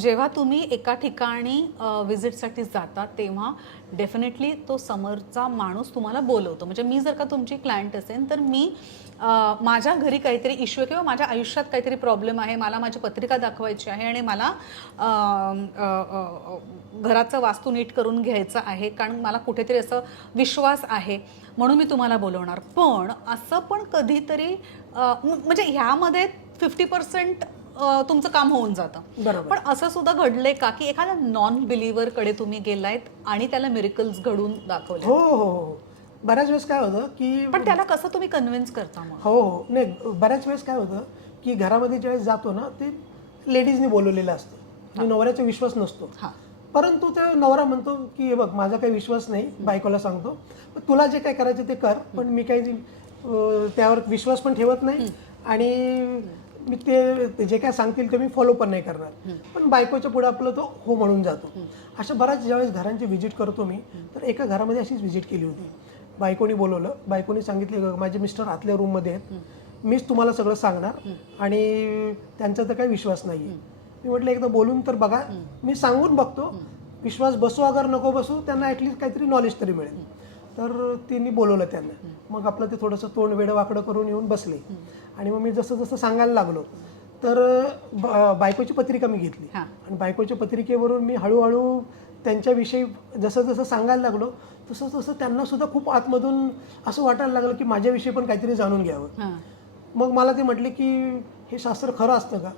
जेव्हा तुम्ही एका ठिकाणी व्हिजिटसाठी जाता तेव्हा डेफिनेटली तो समोरचा माणूस तुम्हाला बोलवतो. म्हणजे मी जर का तुमची क्लायंट असेल तर मी माझ्या घरी काहीतरी इश्यू आहे किंवा माझ्या आयुष्यात काहीतरी प्रॉब्लेम आहे, मला माझी पत्रिका दाखवायची आहे आणि मला अ, अ, अ, घराचं वास्तू नीट करून घ्यायचं आहे, कारण मला कुठेतरी असं विश्वास आहे म्हणून मी तुम्हाला बोलवणार. पण असं पण कधीतरी म्हणजे ह्यामध्ये 50% तुमचं काम होऊन जातं. बरोबर. पण असं सुद्धा घडलंय का की एखाद्या नॉन बिलिव्हर कडे तुम्ही गेलायत आणि त्याला मिरेकल्स घडून दाखवले? हो हो हो. बऱ्याच वेळेस काय होतं की पण त्याला कसं तुम्ही कन्व्हिन्स करता मग? हो हो नाही, बऱ्याच वेळेस काय होतं की घरामध्ये ज्यावेळेस जातो ना, ते लेडीजने बोलवलेलं असतं आणि नवऱ्याचा विश्वास नसतो. हां. परंतु ते नवरा म्हणतो की हे बघ, माझा काही विश्वास नाही, बायकोला सांगतो, पण तुला जे काय करायचं ते कर, पण मी काही त्यावर विश्वास पण ठेवत नाही आणि मी ते जे काय सांगतील ते मी फॉलो पण नाही करणार. पण बायकोच्या पुढे आपलं तो हो म्हणून जातो. अशा बऱ्याच ज्यावेळेस घरांची व्हिजिट करतो मी, तर एका घरामध्ये अशीच व्हिजिट केली होती. बायकोनी बोलवलं, बायकोनी सांगितलं माझे मिस्टर आतल्या रूममध्ये आहेत, मीच तुम्हाला सगळं सांगणार आणि त्यांचा तर काही विश्वास नाही आहे. मी म्हटलं एकदा बोलून तर बघा, मी सांगून बघतो, विश्वास बसो अगर नको बसू, त्यांना ॲटलिस्ट काहीतरी नॉलेज तरी मिळेल. तर तिने बोलवलं त्यांना. मग आपलं ते थोडंसं तोंड वेडं वाकडं करून येऊन बसले आणि मग मी जसं जसं सांगायला लागलो तर बायकोची पत्रिका मी घेतली आणि बायकोच्या पत्रिकेवरून मी हळूहळू त्यांच्याविषयी जसं जसं सांगायला लागलो तसं तसं त्यांना सुद्धा खूप आतमधून असं वाटायला लागलं की माझ्याविषयी पण काहीतरी जाणून घ्यावं. मग मला ते म्हटले की हे शास्त्र खरं असतं का?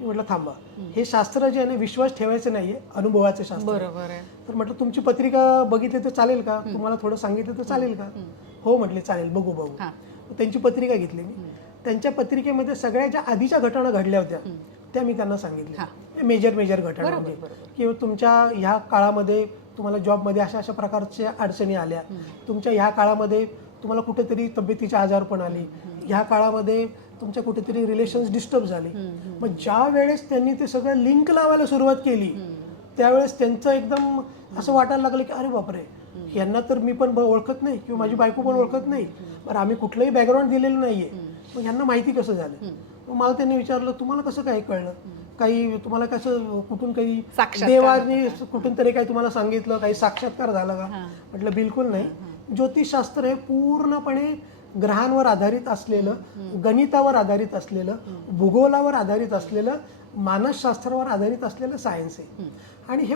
मी म्हटलं थांबा, हे शास्त्र जे आहे ना, विश्वास ठेवायचं नाहीये, अनुभवाचं शास्त्र. बरोबर आहे. तर म्हटलं तुमची पत्रिका बघितली तर चालेल का? तुम्हाला थोडं सांगितलं तर चालेल का? हो म्हटले चालेल, बघू बघू. त्यांची पत्रिका घेतली मी. त्यांच्या पत्रिकेमध्ये सगळ्या ज्या आधीच्या घटना घडल्या होत्या त्या मी त्यांना सांगितल्या. मेजर घटना म्हणजे की तुमच्या ह्या काळामध्ये तुम्हाला जॉबमध्ये अशा अशा प्रकारच्या अडचणी आल्या, तुमच्या ह्या काळामध्ये तुम्हाला कुठेतरी तब्येतीचे आजार पण आले, ह्या काळामध्ये तुमच्या कुठेतरी रिलेशन्स डिस्टर्ब झाले. मग ज्या वेळेस त्यांनी ते सगळं लिंक लावायला सुरुवात केली त्यावेळेस त्यांचं एकदम असं वाटायला लागलं की अरे बापरे, यांना तर मी पण ओळखत नाही किंवा माझी बायको पण ओळखत नाही, बरं आम्ही कुठलंही बॅकग्राऊंड दिलेलं नाहीये, मग यांना माहिती कसं झालं? मग मला त्यांनी विचारलं तुम्हाला कसं काय कळलं, काही तुम्हाला कसं कुठून काही देवाने कुठून तरी काही तुम्हाला सांगितलं, काही साक्षात्कार झाला का? म्हटलं बिलकुल नाही. ज्योतिषशास्त्र हे पूर्णपणे ग्रहांवर आधारित असलेलं, गणितावर आधारित असलेलं, भूगोलावर आधारित असलेलं, मानसशास्त्रावर आधारित असलेलं सायन्स आहे आणि हे